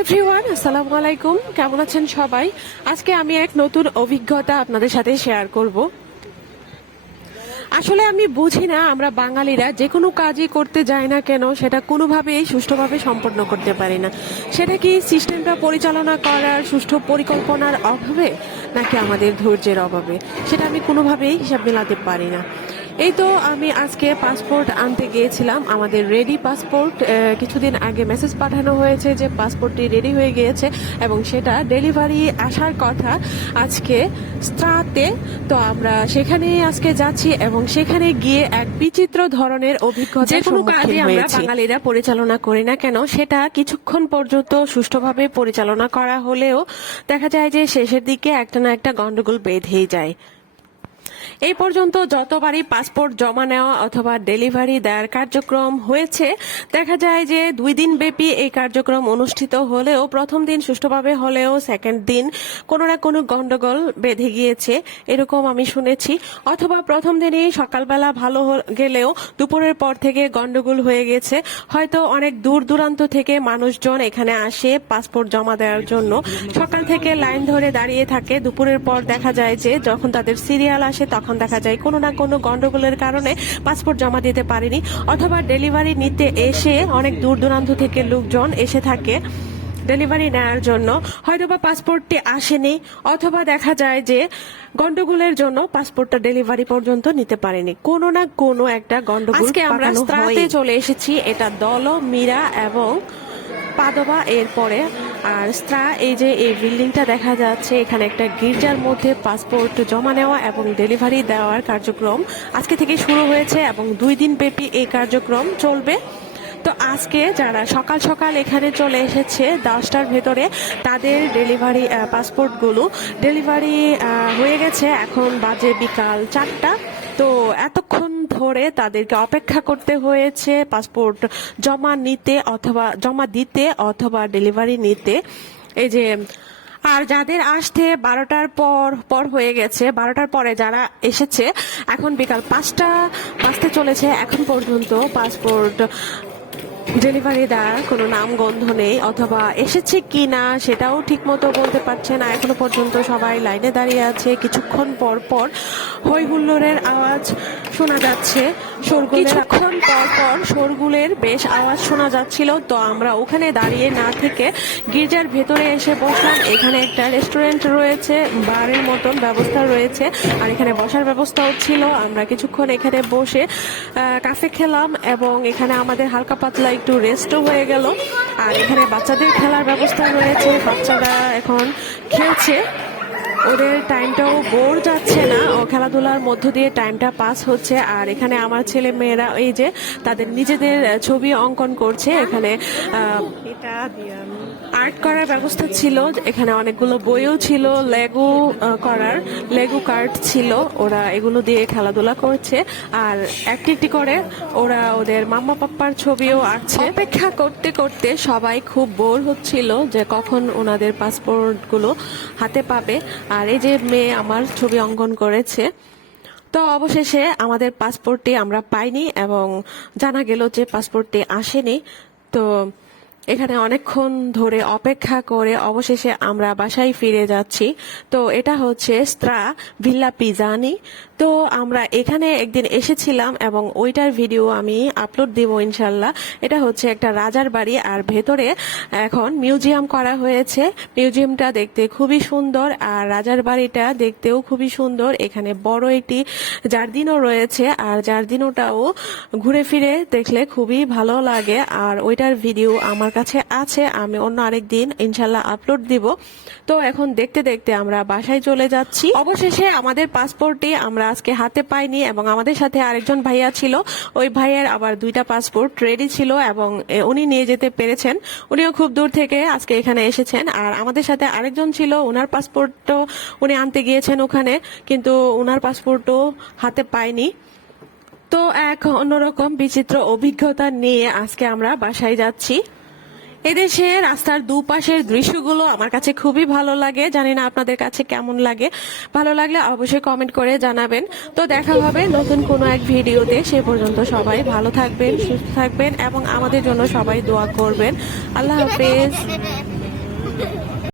Everyone আসসালামু আলাইকুম। কেমন আছেন সবাই? আজকে আমি এক নতুন অভিজ্ঞতা আপনাদের সাথে শেয়ার করব। আসলে আমি বুঝি না আমরা বাঙালিরা যে কোনো কাজই করতে যাই না কেন সেটা কোনোভাবেই সুষ্ঠুভাবে সম্পন্ন করতে পারি না। সেটা কি সিস্টেমটা পরিচালনা করার সুষ্ঠু পরিকল্পনার অভাবে নাকি আমাদের ধৈর্যের অভাবে? সেটা আমি কোনোভাবেই হিসাব মেলাতে পারি না। এই তো আমি আজকে পাসপোর্ট আনতে গিয়েছিলাম। আমাদের রেডি পাসপোর্ট কিছুদিন আগে মেসেজ পাঠানো হয়েছে যে পাসপোর্টটি রেডি হয়ে গিয়েছে এবং সেটা ডেলিভারি আসার কথা আজকে স্ট্রাতে তো আমরা সেখানে আজকে যাচ্ছি এবং সেখানে গিয়ে এক বিচিত্র ধরনের অভিজ্ঞতা যে কোনো কাজই আমরা। বাঙালিরা পরিচালনা করি না কেন সেটা কিছুক্ষণ পর্যন্ত সুষ্ঠুভাবে পরিচালনা করা হলেও দেখা যায় যে শেষের দিকে একটা না একটা গন্ডগোল বেঁধেই যায়। এই পর্যন্ত যতবারই পাসপোর্ট জমা নেওয়া অথবা ডেলিভারি দেওয়ার কার্যক্রম হয়েছে, দেখা যায় যে দুই দিন ব্যাপী এই কার্যক্রম অনুষ্ঠিত হলেও প্রথম দিন সুষ্ঠুভাবে হলেও সেকেন্ড দিন কোনো না কোনো গন্ডগোল বেঁধে গিয়েছে, এরকম আমি শুনেছি। অথবা প্রথম দিনই সকালবেলা ভালো গেলেও দুপুরের পর থেকে গন্ডগোল হয়ে গেছে। হয়তো অনেক দূর দূরান্ত থেকে মানুষজন এখানে আসে পাসপোর্ট জমা দেওয়ার জন্য। সকাল থেকে লাইন ধরে দাঁড়িয়ে থাকে। দুপুরের পর দেখা যায় যে যখন তাদের সিরিয়াল আসে তখন দেখা যায় কোনো না কোনো গন্ডগোলের কারণে পাসপোর্ট জমা দিতে পারেনি। অথবা ডেলিভারি নিতে এসে অনেক দূর দূরান্ত থেকে লোকজন এসে থাকে ডেলিভারি নেওয়ার জন্য। হয়তোবা পাসপোর্টটি আসেনি অথবা দেখা যায় যে গন্ডগোলের জন্য পাসপোর্টটা ডেলিভারি পর্যন্ত নিতে পারেনি। কোনো না কোনো একটা গন্ডগোল আজকে আমরা স্ত্রাতে চলে এসেছি এটা দল মীরা এবং পাদবা। এরপরে আর স্ত্রা, এই যে এই বিল্ডিংটা দেখা যাচ্ছে, এখানে একটা গির্জার মধ্যে পাসপোর্ট জমা নেওয়া এবং ডেলিভারি দেওয়ার কার্যক্রম আজকে থেকে শুরু হয়েছে এবং দুই দিন ব্যাপী এই কার্যক্রম চলবে। তো আজকে যারা সকাল সকাল এখানে চলে এসেছে, দশটার ভেতরে তাদের ডেলিভারি পাসপোর্টগুলো ডেলিভারি হয়ে গেছে। এখন বাজে বিকাল চারটা। তো এতক্ষণ ধরে তাদেরকে অপেক্ষা করতে হয়েছে পাসপোর্ট জমা নিতে অথবা জমা দিতে অথবা ডেলিভারি নিতে। এই যে, আর যাদের আসতে বারোটার পর পর হয়ে গেছে, বারোটার পরে যারা এসেছে, এখন বিকাল পাঁচটা বাজতে চলেছে, এখন পর্যন্ত পাসপোর্ট ডেলিভারি দেয় কোনো নাম, গন্ধ নেই অথবা এসেছে কি না সেটাও ঠিক মতো বলতে পারছে না। এখনও পর্যন্ত সবাই লাইনে দাঁড়িয়ে আছে। কিছুক্ষণ পর পর হই হুল্লোরের আওয়াজ শোনা যাচ্ছে। কিছুক্ষণ পর পর শোরগুলের বেশ আওয়াজ শোনা যাচ্ছিল। তো আমরা ওখানে দাঁড়িয়ে না থেকে গির্জার ভেতরে এসে বসলাম। এখানে একটা রেস্টুরেন্ট রয়েছে বারের মতন ব্যবস্থা রয়েছে আর এখানে বসার ব্যবস্থাও ছিল। আমরা কিছুক্ষণ এখানে বসে কাফে খেলাম এবং এখানে আমাদের হালকা পাতলা একটু রেস্টও হয়ে গেল। আর এখানে বাচ্চাদের খেলার ব্যবস্থা রয়েছে। বাচ্চারা এখন খেলছে। ওদের টাইমটাও বোর যাচ্ছে না। ও খেলাধুলার মধ্য দিয়ে টাইমটা পাস হচ্ছে। আর এখানে আমার ছেলে মেয়েরা, এই যে, তাদের নিজেদের ছবি অঙ্কন করছে। এখানে আর্ট করার ব্যবস্থা ছিল, এখানে অনেকগুলো বইও ছিল, লেগো করার, লেগো কার্ড ছিল, ওরা এগুলো দিয়ে খেলাধুলা করছে, আর একটি একটি করে ওরা ওদের মাম্মা পাপ্পার ছবিও আঁকছে। অপেক্ষা করতে করতে সবাই খুব বোর হচ্ছিল যে কখন ওনাদের পাসপোর্টগুলো হাতে পাবে, আর এই যে মেয়ে আমার ছবি অঙ্কন করেছে, তো অবশেষে আমাদের পাসপোর্টটি আমরা পাইনি এবং জানা গেল যে পাসপোর্টটি আসেনি, তো এখানে অনেকক্ষণ ধরে অপেক্ষা করে অবশেষে আমরা বাসায় ফিরে যাচ্ছি। তো এটা হচ্ছে স্ত্রা ভিল্লা পিজানি। তো আমরা এখানে একদিন এসেছিলাম এবং ওইটার ভিডিও আমি আপলোড দিব ইনশাল্লাহ এটা হচ্ছে একটা রাজার বাড়ি আর ভেতরে এখন মিউজিয়াম করা হয়েছে। মিউজিয়ামটা দেখতে খুবই সুন্দর আর রাজার বাড়িটা দেখতেও খুবই সুন্দর। এখানে বড় একটি জার্দিনও রয়েছে আর জার্দিনোটাও ঘুরে ফিরে দেখলে খুবই ভালো লাগে। আর ওইটার ভিডিও আমার কাছে আছে, আমি অন্য আরেক দিন ইনশাল্লাহ আপলোড দিব। তো এখন দেখতে দেখতে আমরা বাসায় চলে যাচ্ছি। অবশেষে আমাদের পাসপোর্টটি আমরা আজকে হাতে পাইনি এবং আমাদের সাথে আরেকজন ভাইয়া ছিল। ওই ভাইয়ের আবার দুইটা পাসপোর্ট রেডি ছিল এবং উনি নিয়ে যেতে পেরেছেন। উনিও খুব দূর থেকে আজকে এখানে এসেছেন। আর আমাদের সাথে আরেকজন ছিল ওনার পাসপোর্টও উনি আনতে গিয়েছেন ওখানে, কিন্তু ওনার পাসপোর্টও হাতে পাইনি তো এক অন্যরকম বিচিত্র অভিজ্ঞতা নিয়ে আজকে আমরা বাসায় যাচ্ছি। এদেশে রাস্তার দুপাশের দৃশ্যগুলো আমার কাছে খুবই ভালো লাগে। জানি না আপনাদের কাছে কেমন লাগে। ভালো লাগলে অবশ্যই কমেন্ট করে জানাবেন। তো দেখা হবে নতুন কোনো এক ভিডিওতে। সে পর্যন্ত সবাই ভালো থাকবেন, সুস্থ থাকবেন এবং আমাদের জন্য সবাই দোয়া করবেন। আল্লাহ হাফেজ।